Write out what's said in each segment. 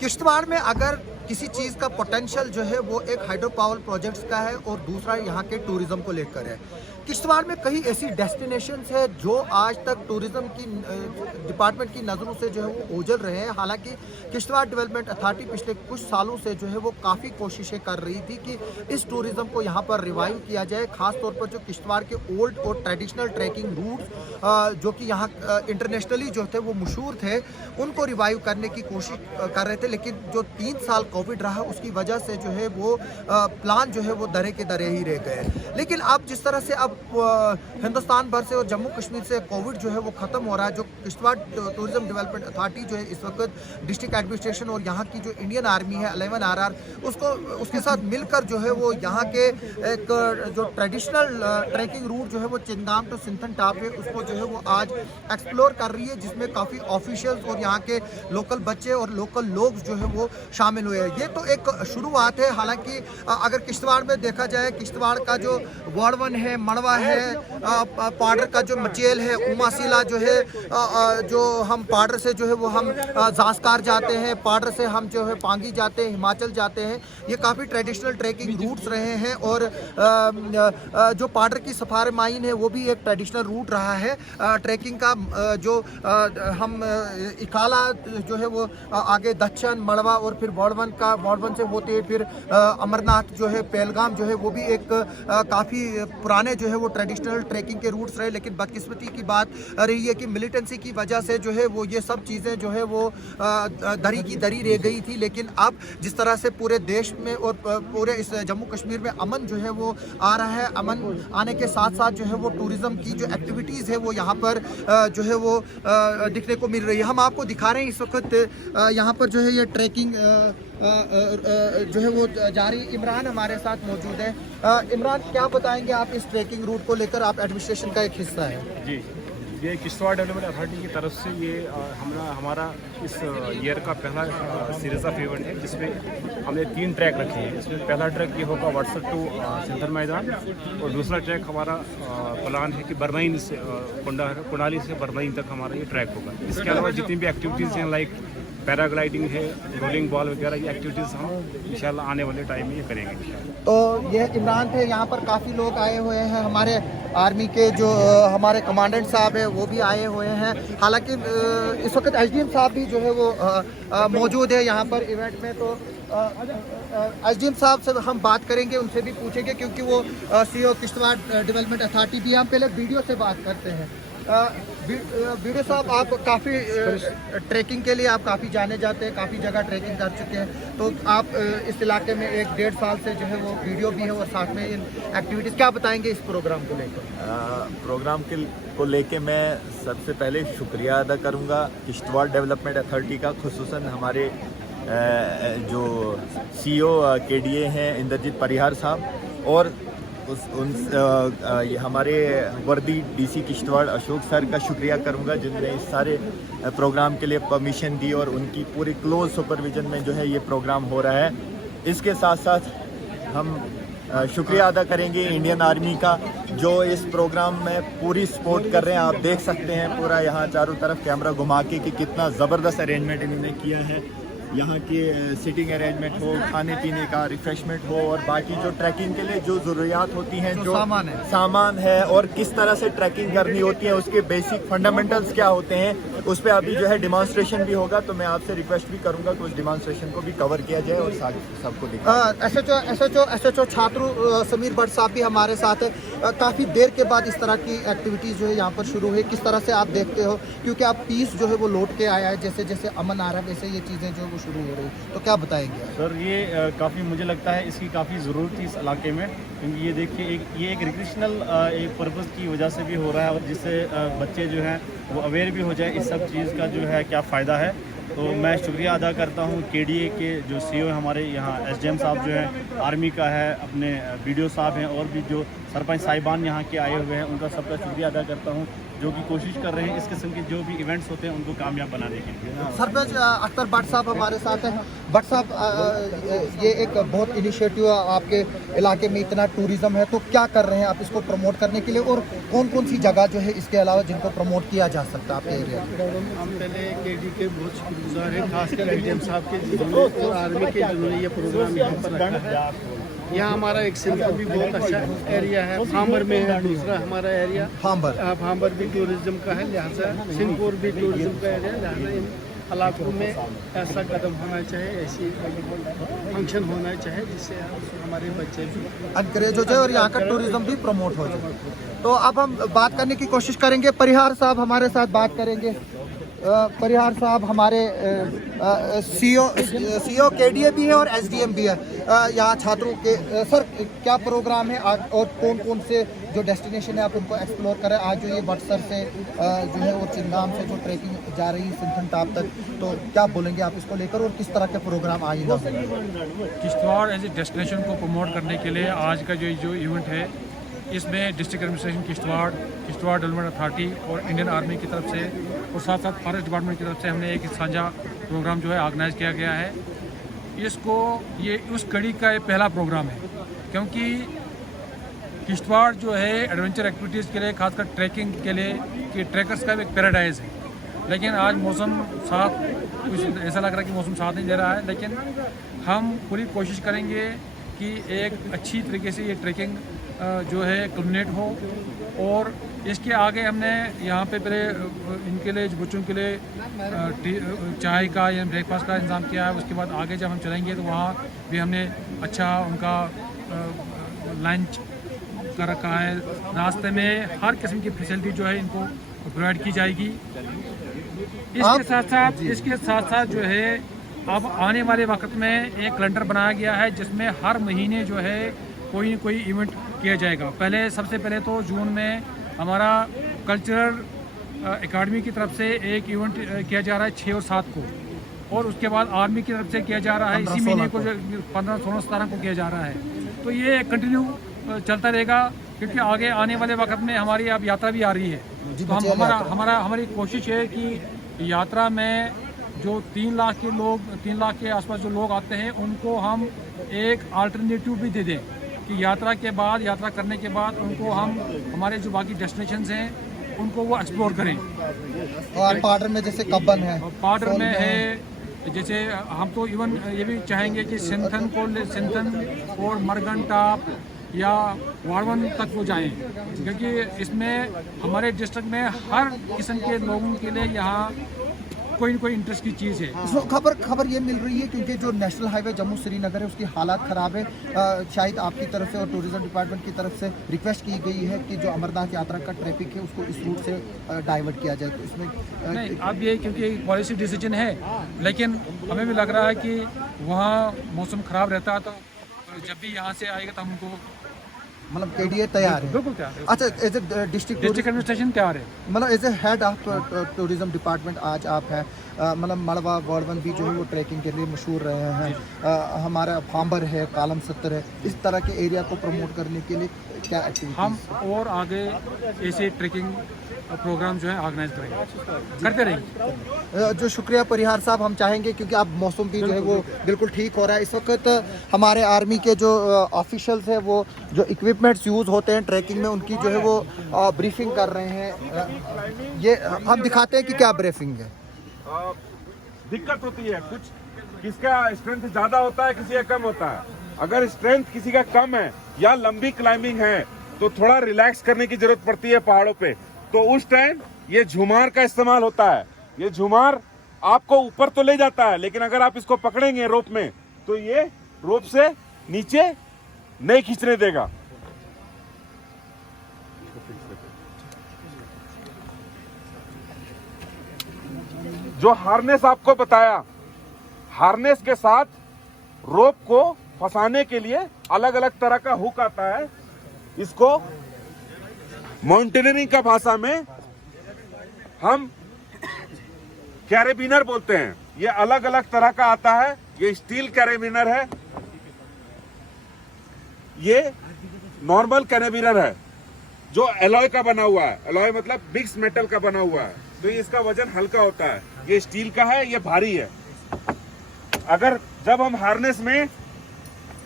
किश्तवाड़ में अगर किसी चीज़ का पोटेंशियल जो है वो एक हाइड्रो पावर प्रोजेक्ट्स का है और दूसरा यहाँ के टूरिज़्म को लेकर है। किश्तवाड़ में कई ऐसी डेस्टिनेशंस है जो आज तक टूरिज़्म की डिपार्टमेंट की नज़रों से जो है वो ओझल रहे हैं। हालांकि किश्तवाड़ डेवलपमेंट अथॉरिटी पिछले कुछ सालों से जो है वो काफ़ी कोशिशें कर रही थी कि इस टूरिज़्म को यहाँ पर रिवाइव किया जाए। ख़ास तौर पर जो किश्तवाड़ के ओल्ड और ट्रेडिशनल ट्रैकिंग रूट्स जो कि यहाँ इंटरनेशनली जो थे वो मशहूर थे, उनको रिवाइव करने की कोशिश कर रहे थे। लेकिन जो 3 साल कोविड रहा उसकी वजह से जो है वो प्लान जो है वो दरे के दरे ही रह गए। लेकिन अब जिस तरह से अब हिंदुस्तान भर से और जम्मू कश्मीर से कोविड जो है वो ख़त्म हो रहा है, जो किश्तवाड़ टूरिज़्म डेवलपमेंट अथॉरिटी जो है इस वक्त डिस्ट्रिक्ट एडमिनिस्ट्रेशन और यहाँ की जो इंडियन आर्मी है 11 RR उसके साथ मिलकर जो है वो यहाँ के एक जो ट्रेडिशनल ट्रैकिंग रूट जो है वो चिंगाम टू सिंथन टॉप है उसको जो है वो आज एक्सप्लोर कर रही है, जिसमें काफ़ी ऑफिशियल्स और यहाँ के लोकल बच्चे और लोकल लोग जो है वो शामिल हुए हैं। ये तो एक शुरुआत है। हालांकि अगर किश्तवाड़ में देखा जाए, किश्तवाड़ का जो वार्ड 1 है, मड़वा है, पाडर का जो मचेल है, उमासीला जो है, जो हम पाडर से जो है वो हम जास्कार जाते हैं, पाडर से हम जो है पांगी जाते हैं, हिमाचल जाते हैं। ये काफ़ी ट्रेडिशनल ट्रैकिंग रूट्स रहे हैं और जो पाडर की सफार माइन है वो भी एक ट्रेडिशनल रूट रहा है ट्रैकिंग का। जो हम इकाला जो है वो आगे दक्षिण मड़वा और फिर वार्ड 1 से होते हैं फिर अमरनाथ जो है, पहलगाम जो है वो भी एक काफ़ी पुराने जो है वो ट्रेडिशनल ट्रैकिंग के रूट्स रहे। लेकिन बदकिस्मती की बात रही है कि मिलिटेंसी की वजह से जो है वो ये सब चीज़ें जो है वो दरी की दरी रह गई थी। लेकिन अब जिस तरह से पूरे देश में और पूरे इस जम्मू कश्मीर में अमन जो है वो आ रहा है, अमन आने के साथ साथ जो है वो टूरिज़्म की जो एक्टिविटीज़ है वो यहाँ पर जो है वो दिखने को मिल रही है। हम आपको दिखा रहे हैं इस वक्त यहाँ पर जो है ये ट्रैकिंग जो है वो जारी। इमरान हमारे साथ मौजूद है। इमरान, क्या बताएंगे आप इस ट्रैकिंग रूट को लेकर? आप एडमिनिस्ट्रेशन का एक हिस्सा है। जी, ये किश्तवाड़ डेवलपमेंट अथॉरिटी की तरफ से ये हमारा इस ईयर का पहला सीरीज़ ऑफ इवेंट है, जिसमें हमने 3 ट्रैक रखे हैं। इसमें पहला ट्रैक ये होगा व्हाट्सएप टू सिंथर मैदान और दूसरा ट्रैक हमारा प्लान है कि बरनाइन से कुंडाली से बरनाइन तक हमारा ये ट्रैक होगा। इसके अलावा जितनी भी एक्टिविटीज़ हैं लाइक पैराग्लाइडिंग है, रोलिंग बॉल वगैरह, ये एक्टिविटीज़ हम इंशाल्लाह आने वाले टाइम में ये करेंगे। तो ये इमरान थे। यहाँ पर काफ़ी लोग आए हुए हैं, हमारे आर्मी के जो हमारे कमांडेंट साहब हैं वो भी आए हुए हैं। हालांकि इस वक्त SDM साहब भी जो है वो मौजूद है यहाँ पर इवेंट में। तो SDM साहब से हम बात करेंगे, उनसे भी पूछेंगे क्योंकि वो CEO किश्तवाड़ डेवलपमेंट अथॉरिटी भी। हम पहले वीडियो से बात करते हैं। वीडियो साहब, आप काफ़ी ट्रैकिंग के लिए आप काफ़ी जाने जाते हैं, काफ़ी जगह ट्रैकिंग कर चुके हैं। तो आप इस इलाके में 1-1.5 साल से जो है वो वीडियो भी है और साथ में इन एक्टिविटीज़, क्या बताएंगे इस प्रोग्राम को लेकर? प्रोग्राम को लेके मैं सबसे पहले शुक्रिया अदा करूंगा किश्तवाड़ डेवलपमेंट अथॉरिटी का, खुसूसन हमारे जो CEO KDA हैं इंद्रजीत परिहार साहब और हमारे वर्दी DC किश्तवाड़ अशोक सर का शुक्रिया करूंगा जिन्होंने इस सारे प्रोग्राम के लिए परमिशन दी और उनकी पूरी क्लोज सुपरविजन में जो है ये प्रोग्राम हो रहा है। इसके साथ साथ हम शुक्रिया अदा करेंगे इंडियन आर्मी का जो इस प्रोग्राम में पूरी सपोर्ट कर रहे हैं। आप देख सकते हैं पूरा यहाँ चारों तरफ कैमरा घुमा के कि कितना ज़बरदस्त अरेंजमेंट इन्होंने किया है। यहाँ के सिटिंग अरेंजमेंट हो, खाने पीने का रिफ़्रेशमेंट हो और बाकी जो ट्रैकिंग के लिए जो ज़रूरियात होती हैं, जो सामान है और किस तरह से ट्रैकिंग करनी होती है, उसके बेसिक फंडामेंटल्स क्या होते हैं, उस पर अभी जो है डिमॉन्स्ट्रेशन भी होगा। तो मैं आपसे रिक्वेस्ट भी करूँगा कि उस डिमॉन्स्ट्रेशन को भी कवर किया जाए और सबको दिखाएं। SHO छात्र समीर भट्ट साहब भी हमारे साथ है। काफ़ी देर के बाद इस तरह की एक्टिविटीज़ जो है यहाँ पर शुरू हुई, किस तरह से आप देखते हो? क्योंकि आप पीस जो है वो लौट के आया है, जैसे जैसे अमन आ रहा है वैसे ये चीज़ें जो वो शुरू हो रही, तो क्या बताएंगे सर? ये काफ़ी मुझे लगता है इसकी काफ़ी ज़रूरत थी इस इलाके में, क्योंकि ये देखिए ये एक रिक्रिएशनल एक पर्पज़ की वजह से भी हो रहा है और जिससे बच्चे जो हैं वो अवेयर भी हो जाए इस सब चीज़ का जो है क्या फ़ायदा है। तो मैं शुक्रिया अदा करता हूँ KDA के जो CEO हमारे यहाँ SDM साहब जो हैं आर्मी का है, अपने BDO साहब हैं और भी जो सरपंच साहिबान यहाँ के आए हुए हैं, उनका सबका शुक्रिया अदा करता हूँ जो कि कोशिश कर रहे हैं इस किस्म के जो भी इवेंट्स होते हैं उनको कामयाब बनाने के लिए। सरपंच अख्तर भट्ट साहब हमारे साथ हैं। भट्ट साहब, ये एक बहुत इनिशिएटिव आपके इलाके में, इतना टूरिज्म है, तो क्या कर रहे हैं आप इसको प्रमोट करने के लिए, और कौन कौन सी जगह जो है इसके अलावा जिनको प्रमोट किया जा सकता है आपके एरिया में? हम पहले केडी के बहुत शुक्रगुजार हैं, खासकर एडीएम साहब के जिन्होंने और आर्मी के जिन्होंने ये प्रोग्राम यहाँ पर रखा है। यहाँ हमारा एक सेंटर भी बहुत अच्छा एरिया है, फार्मर में है दूसरा हमारा एरिया, फार्मर भी टूरिज्म का है, लिहाजा सिंहपुर भी टूरिज्म का एरिया, लिहाजा इन इलाकों में ऐसा कदम होना चाहिए, ऐसी फंक्शन होना चाहिए जिससे हमारे बच्चे भी एनकरेज हो जाए और यहाँ का टूरिज्म भी प्रमोट हो जाए। तो अब हम बात करने की कोशिश करेंगे, परिहार साहब हमारे साथ बात करेंगे। परिहार साहब हमारे सीओ केडीए भी है और एसडीएम भी है यहाँ छात्रों के। सर, क्या प्रोग्राम है आज और कौन कौन से जो डेस्टिनेशन है आप उनको एक्सप्लोर करें? आज जो ये बटसर से जो है वो चिंगाम से जो ट्रैकिंग जा रही है सिंथन टॉप तक, तो क्या बोलेंगे आप इसको लेकर और किस तरह के प्रोग्राम आएंगे? किश्तवाड़ एज ए डेस्टिनेशन को प्रमोट करने के लिए आज का जो इवेंट है, इसमें district administration Kishtwar development authority और इंडियन आर्मी की तरफ से और साथ साथ फॉरेस्ट डिपार्टमेंट की तरफ से हमने एक साझा प्रोग्राम जो है ऑर्गेनाइज किया गया है। इसको ये उस कड़ी का ये पहला प्रोग्राम है, क्योंकि किश्तवाड़ जो है एडवेंचर एक्टिविटीज़ के लिए, खासकर ट्रैकिंग के लिए, कि ट्रैकर्स का एक पैराडाइज है। लेकिन आज मौसम साथ, कुछ ऐसा लग रहा है कि मौसम साथ नहीं दे रहा है, लेकिन हम पूरी कोशिश करेंगे कि एक अच्छी तरीके से ये ट्रैकिंग जो है कम्युनेट हो। और इसके आगे हमने यहाँ पे पहले इनके लिए, बच्चों के लिए चाय का या ब्रेकफास्ट का इंतज़ाम किया है। उसके बाद आगे जब हम चलेंगे तो वहाँ भी हमने अच्छा उनका लंच कर रखा है। रास्ते में हर किस्म की फैसिलिटी जो है इनको प्रोवाइड की जाएगी। इसके साथ साथ जो है अब आने वाले वक्त में एक कैलेंडर बनाया गया है जिसमें हर महीने जो है कोई न कोई इवेंट किया जाएगा। सबसे पहले तो जून में हमारा कल्चरल एकेडमी की तरफ से एक इवेंट किया जा रहा है 6 और 7 को, और उसके बाद आर्मी की तरफ से किया जा रहा है इसी महीने को, 15, 16, 17 को किया जा रहा है। तो ये कंटिन्यू चलता रहेगा, क्योंकि आगे आने वाले वक्त में हमारी अब यात्रा भी आ रही है। तो हमारी कोशिश है कि यात्रा में जो 3 लाख के आसपास जो लोग आते हैं उनको हम एक अल्टरनेटिव भी दे दें, कि यात्रा करने के बाद उनको हम हमारे जो बाकी डेस्टिनेशंस हैं उनको वो एक्सप्लोर करें। और पार्डर में जैसे कब्बन है, पार्डर में है, जैसे हम तो इवन ये भी चाहेंगे कि सिंथन और मरगन टॉप या वाड़वन तक वो जाएं, क्योंकि इसमें हमारे डिस्ट्रिक्ट में हर किस्म के लोगों के लिए यहाँ कोई न कोई इंटरेस्ट की चीज़ है। इसमें खबर ये मिल रही है क्योंकि जो नेशनल हाईवे जम्मू श्रीनगर है उसकी हालात ख़राब है। शायद आपकी तरफ से और टूरिज्म डिपार्टमेंट की तरफ से रिक्वेस्ट की गई है कि जो अमरनाथ यात्रा का ट्रैफिक है उसको इस रूट से डाइवर्ट किया जाए। तो इसमें नहीं, अब ये क्योंकि पॉलिसी डिसीजन है, लेकिन हमें भी लग रहा है कि वहाँ मौसम ख़राब रहता है, तो जब भी यहाँ से आएगा तो हमको मतलब केडीए तैयार है, बिल्कुल तैयार है। अच्छा, एज ए डिस्ट्रिक्ट एडमिनिस्ट्रेशन तैयार है, मतलब as a head of tourism department आज आप हैं। मतलब मड़वा वाड़वन भी जो है वो ट्रैकिंग के लिए मशहूर रहे हैं। हमारा फांबर है, कालम 70 है, इस तरह के एरिया को प्रमोट करने के लिए क्या एक्टिविटी हम और आगे ऐसे ट्रैकिंग प्रोग्राम जो है ऑर्गेनाइज करते रहेंगे। जो शुक्रिया परिहार साहब, हम चाहेंगे क्योंकि अब मौसम भी जो है वो बिल्कुल ठीक हो रहा है। इस वक्त हमारे आर्मी के जो ऑफिशियल्स हैं वो जो इक्विपमेंट्स यूज़ होते हैं ट्रैकिंग में उनकी जो है वो ब्रीफिंग कर रहे हैं। ये हम दिखाते हैं कि क्या ब्रीफिंग है। दिक्कत होती है, कुछ किसका स्ट्रेंथ ज़्यादा होता है, किसी का कम होता है। अगर स्ट्रेंथ किसी का कम है या लंबी क्लाइंबिंग है तो थोड़ा रिलैक्स करने की जरूरत पड़ती है पहाड़ों पे, तो उस टाइम ये झूमार का इस्तेमाल होता है। ये झूमार आपको ऊपर तो ले जाता है, लेकिन अगर आप इसको पकड़ेंगे रोप में तो ये रोप से नीचे नहीं खींचने देगा। जो हार्नेस आपको बताया, हार्नेस के साथ रोप को फंसाने के लिए अलग अलग तरह का हुक आता है। इसको माउंटेनियरिंग का भाषा में हम कैरेबिनर बोलते हैं। ये अलग अलग तरह का आता है। ये स्टील कैरेबिनर है, ये नॉर्मल कैरेबिनर है। जो एलॉय का बना हुआ है, एलॉय मतलब मिक्स मेटल का बना हुआ है, तो इसका वजन हल्का होता है। ये स्टील का है, ये भारी है। अगर जब हम हार्नेस में,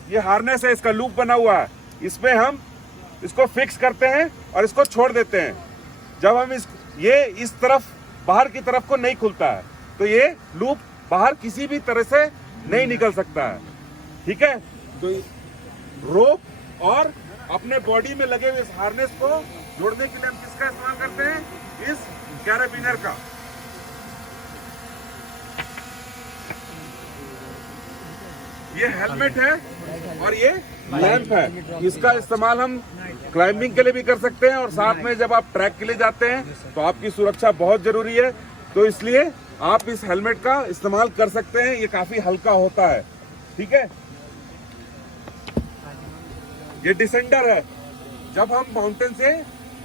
ये हार्नेस है, इसका लूप बना हुआ है, इसमें हम इसको फिक्स करते हैं और इसको छोड़ देते हैं। जब हम ये इस तरफ बाहर की तरफ को नहीं खुलता है, तो ये लूप बाहर किसी भी तरह से नहीं निकल सकता है। ठीक है, तो रोप और अपने बॉडी में लगे हुए इस हार्नेस को जोड़ने के लिए हम किसका इस्तेमाल करते हैं? इस कैराबिनर का। ये हेलमेट है और ये लैंप है। इसका इस्तेमाल हम क्लाइंबिंग के लिए भी कर सकते हैं और साथ में जब आप ट्रैक के लिए जाते हैं तो आपकी सुरक्षा बहुत जरूरी है, तो इसलिए आप इस हेलमेट का इस्तेमाल कर सकते हैं। ये काफी हल्का होता है। ठीक है, ये डिसेंडर है। जब हम माउंटेन से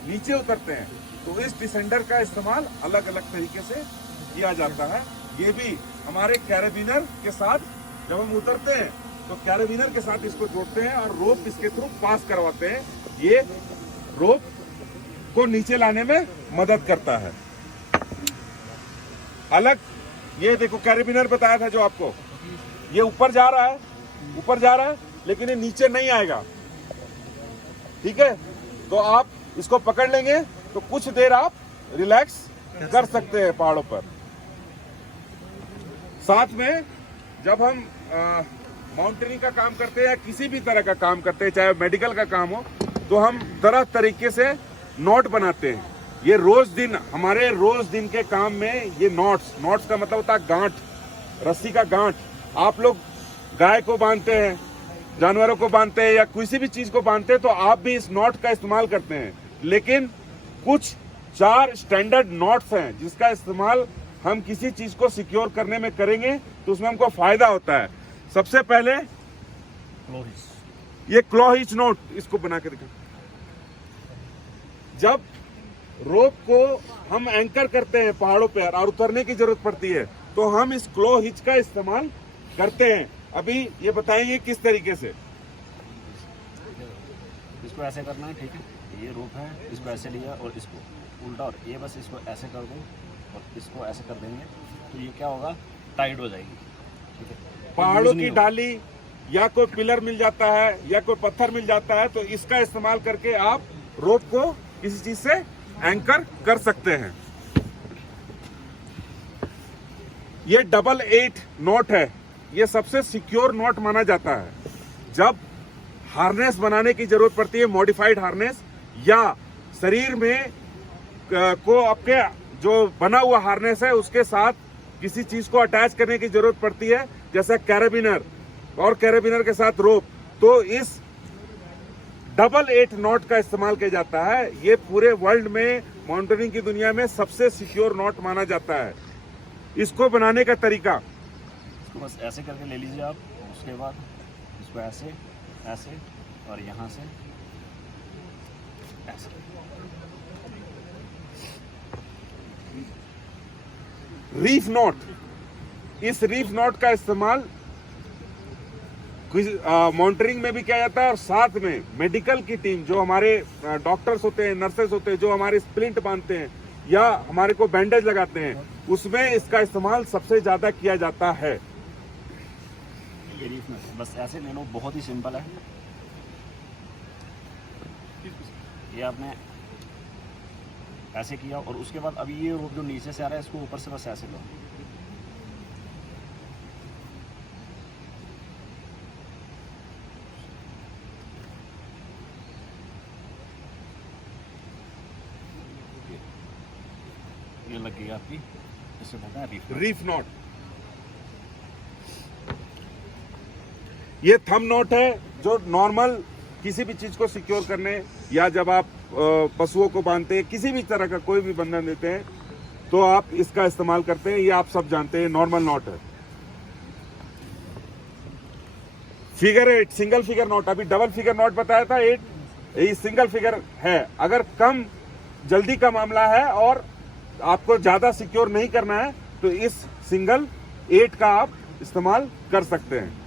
नीचे उतरते हैं तो इस डिसेंडर का इस्तेमाल अलग अलग तरीके से किया जाता है। ये भी हमारे कैराबिनर के साथ जब हम उतरते हैं तो कैराबिनर के साथ इसको जोड़ते हैं और रोप इसके थ्रू पास करवाते हैं। ये रोप को नीचे लाने में मदद करता है। अलग ये देखो कैराबिनर बताया था जो आपको, ये ऊपर जा रहा है, लेकिन ये नीचे नहीं आएगा। ठीक है, तो आप इसको पकड़ लेंगे तो कुछ देर आप रिलैक्स कर सकते हैं पहाड़ों पर। साथ में जब हम माउंटेनिंग का काम करते हैं या किसी भी तरह का काम करते हैं, चाहे मेडिकल का काम हो, तो हम तरह तरीके से नॉट बनाते हैं। ये हमारे रोज दिन के काम में ये नॉट्स का मतलब होता है गांठ, रस्सी का गांठ। आप लोग गाय को बांधते हैं, जानवरों को बांधते हैं या किसी भी चीज को बांधते हैं, तो आप भी इस नॉट का इस्तेमाल करते हैं। लेकिन कुछ 4 स्टैंडर्ड नॉट्स हैं जिसका इस्तेमाल हम किसी चीज को सिक्योर करने में करेंगे तो उसमें हमको फायदा होता है। सबसे पहले ये क्लॉ हिच नॉट, इसको बना के दिखा। जब रोप को हम एंकर करते हैं पहाड़ों पर और उतरने की जरूरत पड़ती है तो हम इस क्लॉ हिच का इस्तेमाल करते हैं। अभी ये बताएंगे किस तरीके से। इसको ऐसे करना है, ठीक है, ये रोप है, इसको ऐसे लिया और इसको उल्टा, और ये बस इसको ऐसे कर दूं और इसको ऐसे कर देंगे तो ये क्या होगा, टाइट हो जाएगी। ठीक है, पहाड़ों की डाली या कोई पिलर मिल जाता है या कोई पत्थर मिल जाता है तो इसका इस्तेमाल करके आप रोप को किसी चीज से एंकर कर सकते हैं। ये 88 नॉट है, ये सबसे सिक्योर नॉट माना जाता है। जब हार्नेस बनाने की जरूरत पड़ती है, मॉडिफाइड हार्नेस, या शरीर में को आपके जो बना हुआ हार्नेस है उसके साथ किसी चीज को अटैच करने की जरूरत पड़ती है, जैसे कैराबिनर और कैराबिनर के साथ रोप, तो इस 88 नॉट का इस्तेमाल किया जाता है। ये पूरे वर्ल्ड में माउंटेनिंग की दुनिया में सबसे सिक्योर नॉट माना जाता है। इसको बनाने का तरीका, इसको बस ऐसे करके ले लीजिए आप, उसके बाद इसको ऐसे ऐसे और यहाँ से ऐसे। रीफ नॉट, इस रीफ नॉट का इस्तेमाल माउंटेनिंग में भी किया जाता है और साथ में मेडिकल की टीम, जो हमारे डॉक्टर्स होते हैं, नर्सेस होते हैं, जो हमारे स्प्लिंट बांधते हैं या हमारे को बैंडेज लगाते हैं, उसमें इसका इस्तेमाल सबसे ज्यादा किया जाता है। ये रीफ नॉट बस ऐसे ले लो, बहुत ही सिंपल है। ये आपने ऐसे किया और उसके बाद अभी ये रोप जो नीचे से आ रहा है इसको ऊपर से बस ऐसे लो। ये लग गई आपकी, इसे बोलते हैं रीफ नॉट। ये थंब नॉट है जो नॉर्मल किसी भी चीज को सिक्योर करने या जब आप पशुओं को बांधते हैं, किसी भी तरह का कोई भी बंधन देते हैं तो आप इसका इस्तेमाल करते हैं। ये आप सब जानते हैं, नॉर्मल नॉट है। फिगर 8 सिंगल फिगर नॉट, अभी डबल फिगर नॉट बताया था, 8 ये सिंगल फिगर है। अगर कम जल्दी का मामला है और आपको ज्यादा सिक्योर नहीं करना है तो इस सिंगल 8 का आप इस्तेमाल कर सकते हैं।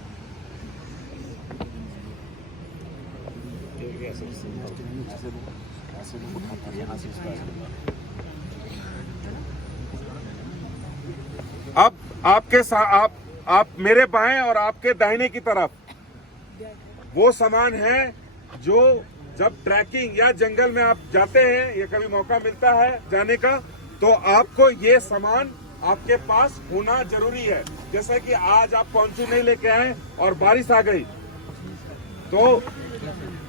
से उठाकर यहाँ से इसको ऐसे लगा। अब आपके आप मेरे बाएं और आपके दाहिने की तरफ वो सामान है जो जब ट्रैकिंग या जंगल में आप जाते हैं या कभी मौका मिलता है जाने का, तो आपको ये सामान आपके पास होना जरूरी है। जैसा कि आज आप पॉन्चू नहीं लेके आए और बारिश आ गई तो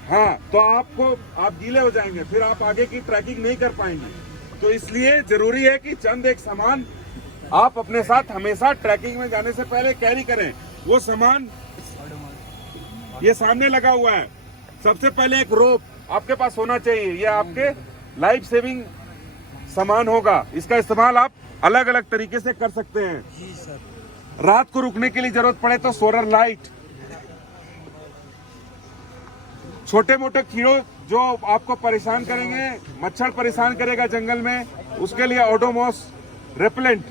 हाँ, तो आप गीले हो जाएंगे, फिर आप आगे की ट्रैकिंग नहीं कर पाएंगे। तो इसलिए जरूरी है कि चंद एक सामान आप अपने साथ हमेशा ट्रैकिंग में जाने से पहले कैरी करें। वो सामान ये सामने लगा हुआ है। सबसे पहले एक रोप आपके पास होना चाहिए, ये आपके लाइफ सेविंग सामान होगा। इसका इस्तेमाल आप अलग अलग तरीके से कर सकते हैं। रात को रुकने के लिए जरूरत पड़े तो सोलर लाइट, छोटे मोटे कीड़ों जो आपको परेशान करेंगे, मच्छर परेशान करेगा जंगल में, उसके लिए ओडोमॉस रेपेलेंट,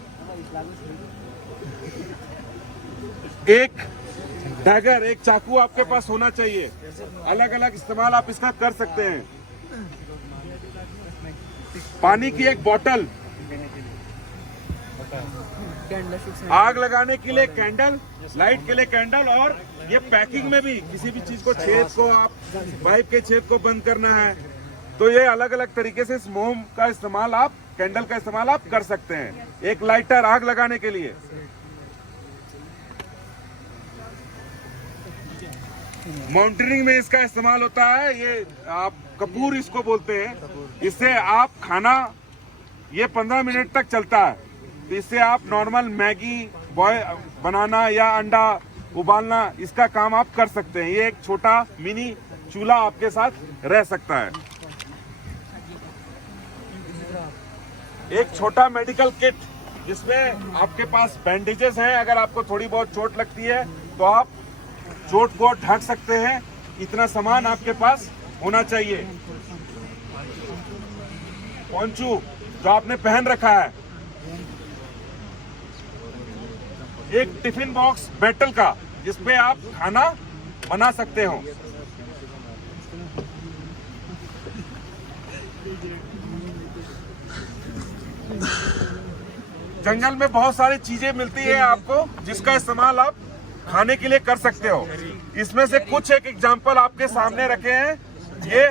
एक डैगर, एक चाकू आपके पास होना चाहिए। अलग अलग इस्तेमाल आप इसका कर सकते हैं। पानी की एक बोतल, आग लगाने के लिए कैंडल, लाइट के लिए कैंडल, और ये पैकिंग में भी किसी भी चीज को, छेद को, आप पाइप के छेद को बंद करना है तो ये अलग अलग तरीके से इस मोम का इस्तेमाल आप, कैंडल का इस्तेमाल आप कर सकते हैं। एक लाइटर आग लगाने के लिए। माउंटेनिंग में इसका इस्तेमाल होता है, ये आप कपूर इसको बोलते हैं। इससे आप खाना, ये 15 मिनट तक चलता है, तो इससे आप नॉर्मल मैगी बनाना या अंडा उबालना, इसका काम आप कर सकते हैं। ये एक छोटा मिनी चूल्हा आपके साथ रह सकता है। एक छोटा मेडिकल किट जिसमें आपके पास बैंडेजेस हैं, अगर आपको थोड़ी बहुत चोट लगती है तो आप चोट को ढक सकते हैं। इतना सामान आपके पास होना चाहिए। पॉन्चू जो आपने पहन रखा है, एक टिफिन बॉक्स मेटल का जिसपे आप खाना बना सकते हो। जंगल में बहुत सारी चीजें मिलती है आपको जिसका इस्तेमाल आप खाने के लिए कर सकते हो। इसमें से कुछ एक एग्जांपल आपके सामने रखे हैं। ये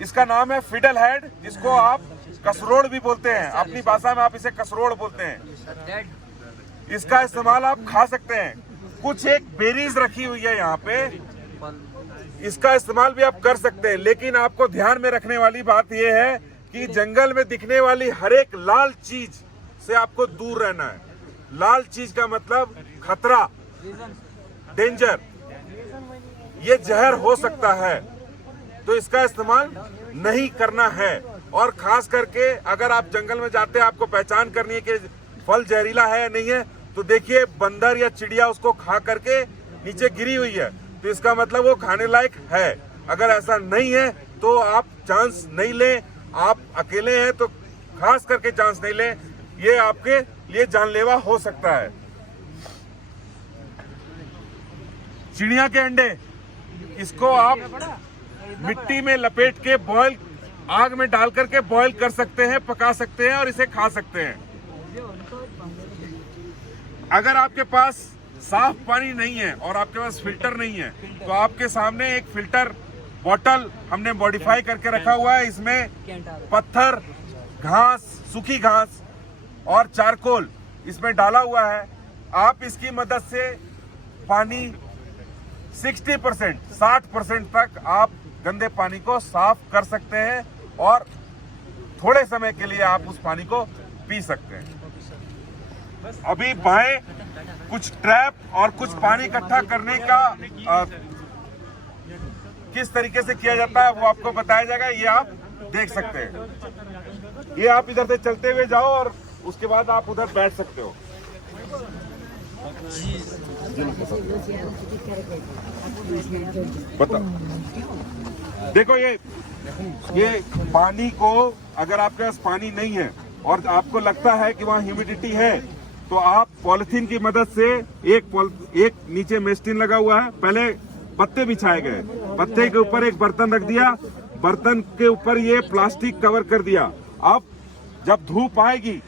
इसका नाम है फिडल हेड, जिसको आप कसरोड़ भी बोलते हैं, अपनी भाषा में आप इसे कसरोड़ बोलते हैं। इसका इस्तेमाल आप खा सकते हैं। कुछ एक बेरीज रखी हुई है यहाँ पे, इसका इस्तेमाल भी आप कर सकते हैं। लेकिन आपको ध्यान में रखने वाली बात यह है कि जंगल में दिखने वाली हर एक लाल चीज से आपको दूर रहना है। लाल चीज का मतलब खतरा, डेंजर, ये जहर हो सकता है, तो इसका इस्तेमाल नहीं करना है। और खास करके अगर आप जंगल में जाते हैं, आपको पहचान करनी है कि फल जहरीला है या नहीं है, तो देखिए बंदर या चिड़िया उसको खा करके नीचे गिरी हुई है, तो इसका मतलब वो खाने लायक है। अगर ऐसा नहीं है तो आप चांस नहीं लें। आप अकेले हैं तो खास करके चांस नहीं लें, ये आपके लिए जानलेवा हो सकता है। चिड़िया के अंडे, इसको आप मिट्टी में लपेट के बॉयल, आग में डाल करके बॉयल कर सकते हैं, पका सकते हैं और इसे खा सकते हैं। अगर आपके पास साफ पानी नहीं है और आपके पास फिल्टर नहीं है, तो आपके सामने एक फिल्टर बॉटल हमने मॉडिफाई करके रखा हुआ है। इसमें पत्थर, घास, सूखी घास और चारकोल इसमें डाला हुआ है। आप इसकी मदद से पानी 60% तक आप गंदे पानी को साफ कर सकते हैं और थोड़े समय के लिए आप उस पानी को पी सकते हैं। अभी बाएं कुछ ट्रैप और कुछ पानी इकट्ठा करने का किस तरीके से किया जाता है वो आपको बताया जाएगा, ये आप देख सकते हैं। ये आप इधर से चलते हुए जाओ और उसके बाद आप उधर बैठ सकते हो। बताओ, देखो ये पानी को, अगर आपके पास पानी नहीं है और आपको लगता है कि वहाँ ह्यूमिडिटी है, तो आप पॉलिथीन की मदद से एक नीचे मेस्टिन लगा हुआ है, पहले पत्ते बिछाए गए, पत्ते के ऊपर एक बर्तन रख दिया, बर्तन के ऊपर ये प्लास्टिक कवर कर दिया। अब जब धूप आएगी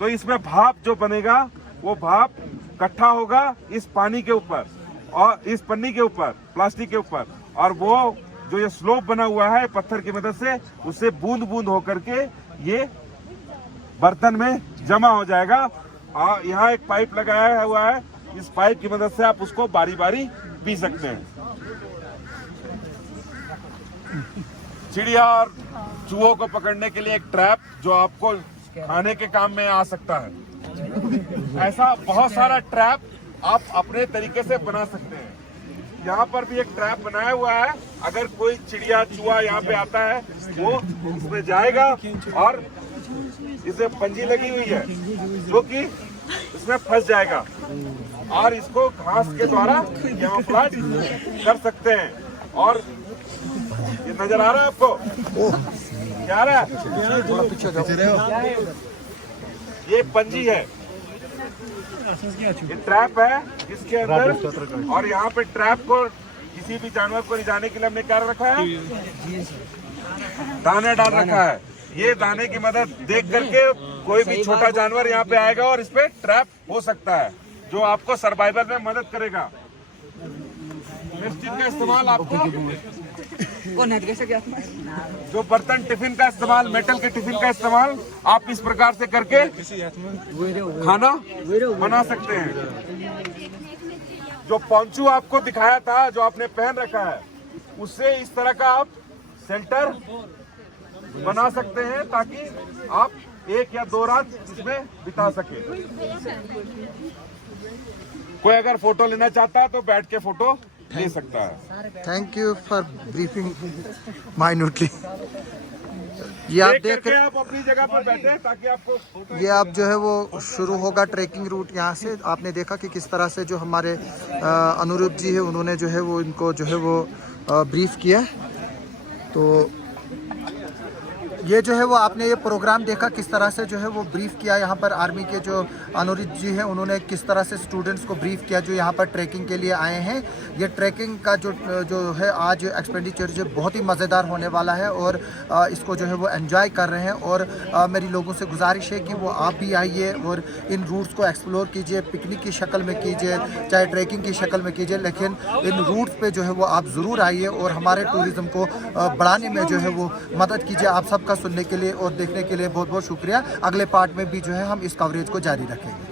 तो इसमें भाप जो बनेगा वो भाप इकट्ठा होगा इस पानी के ऊपर और इस पन्नी के ऊपर, प्लास्टिक के ऊपर, और वो जो ये स्लोप बना हुआ है पत्थर की मदद से, उससे बूंद बूंद होकर के ये बर्तन में जमा हो जाएगा। और यहाँ एक पाइप लगाया हुआ है, इस पाइप की मदद से आप उसको बारी बारी पी सकते हैं। चिड़िया और चूहों को पकड़ने के लिए एक ट्रैप जो आपको खाने के काम में आ सकता है। ऐसा बहुत सारा ट्रैप आप अपने तरीके से बना सकते हैं। यहाँ पर भी एक ट्रैप बनाया हुआ है, अगर कोई चिड़िया चूहा यहाँ पे आता है वो इसमें जाएगा और इसे पंजी लगी हुई है जो कि इसमें फंस जाएगा और इसको घास के द्वारा यहाँ फ्लैट कर सकते हैं। और ये नजर आ रहा है आपको? क्या आ रहा है? ये पंजी है, ये ट्रैप है इसके अंदर, और यहाँ पे ट्रैप को किसी भी जानवर को ले जाने के लिए हमने क्या रखा है? दाना डाल रखा है। ये दाने की मदद देख करके कोई भी छोटा जानवर यहाँ पे आएगा और इस पे ट्रैप हो सकता है, जो आपको सर्वाइवल में मदद करेगा। प्लास्टिक का इस्तेमाल आपको, जो बर्तन टिफिन का इस्तेमाल, मेटल के टिफिन का इस्तेमाल आप इस प्रकार से करके खाना बना सकते हैं। जो पोंचू आपको दिखाया था, जो आपने पहन रखा है, उससे इस तरह का आप शेल्टर बना सकते हैं ताकि आप 1 या 2 रात इसमें बिता सके। कोई अगर फोटो लेना चाहता है तो बैठ के फोटो ले सकता है। Thank you for briefing minutely. ये आप देख रहे हैं, आप अपनी जगह पर बैठे ताकि आपको ये आप जो है वो शुरू होगा ट्रैकिंग रूट यहाँ से। आपने देखा कि किस तरह से जो हमारे अनुरूप जी है उन्होंने जो है वो इनको जो है वो ब्रीफ किया। तो ये जो है वो आपने ये प्रोग्राम देखा किस तरह से जो है वो ब्रीफ किया। यहाँ पर आर्मी के जो अनुरित जी हैं उन्होंने किस तरह से स्टूडेंट्स को ब्रीफ किया जो यहाँ पर ट्रैकिंग के लिए आए हैं। ये ट्रैकिंग का जो है आज एक्सपेंडिचर जो बहुत ही मज़ेदार होने वाला है और इसको जो है वो एंजॉय कर रहे हैं। और मेरी लोगों से गुजारिश है कि वो आप भी आइए और इन रूट्स को एक्सप्लोर कीजिए, पिकनिक की शक्ल में कीजिए, चाहे ट्रैकिंग की शक्ल में कीजिए, लेकिन इन रूट्स पे जो है वो आप ज़रूर आइए और हमारे टूरिज़्म को बढ़ाने में जो है वो मदद कीजिए। आप सबका सुनने के लिए और देखने के लिए बहुत बहुत शुक्रिया। अगले पार्ट में भी जो है हम इस कवरेज को जारी रखेंगे।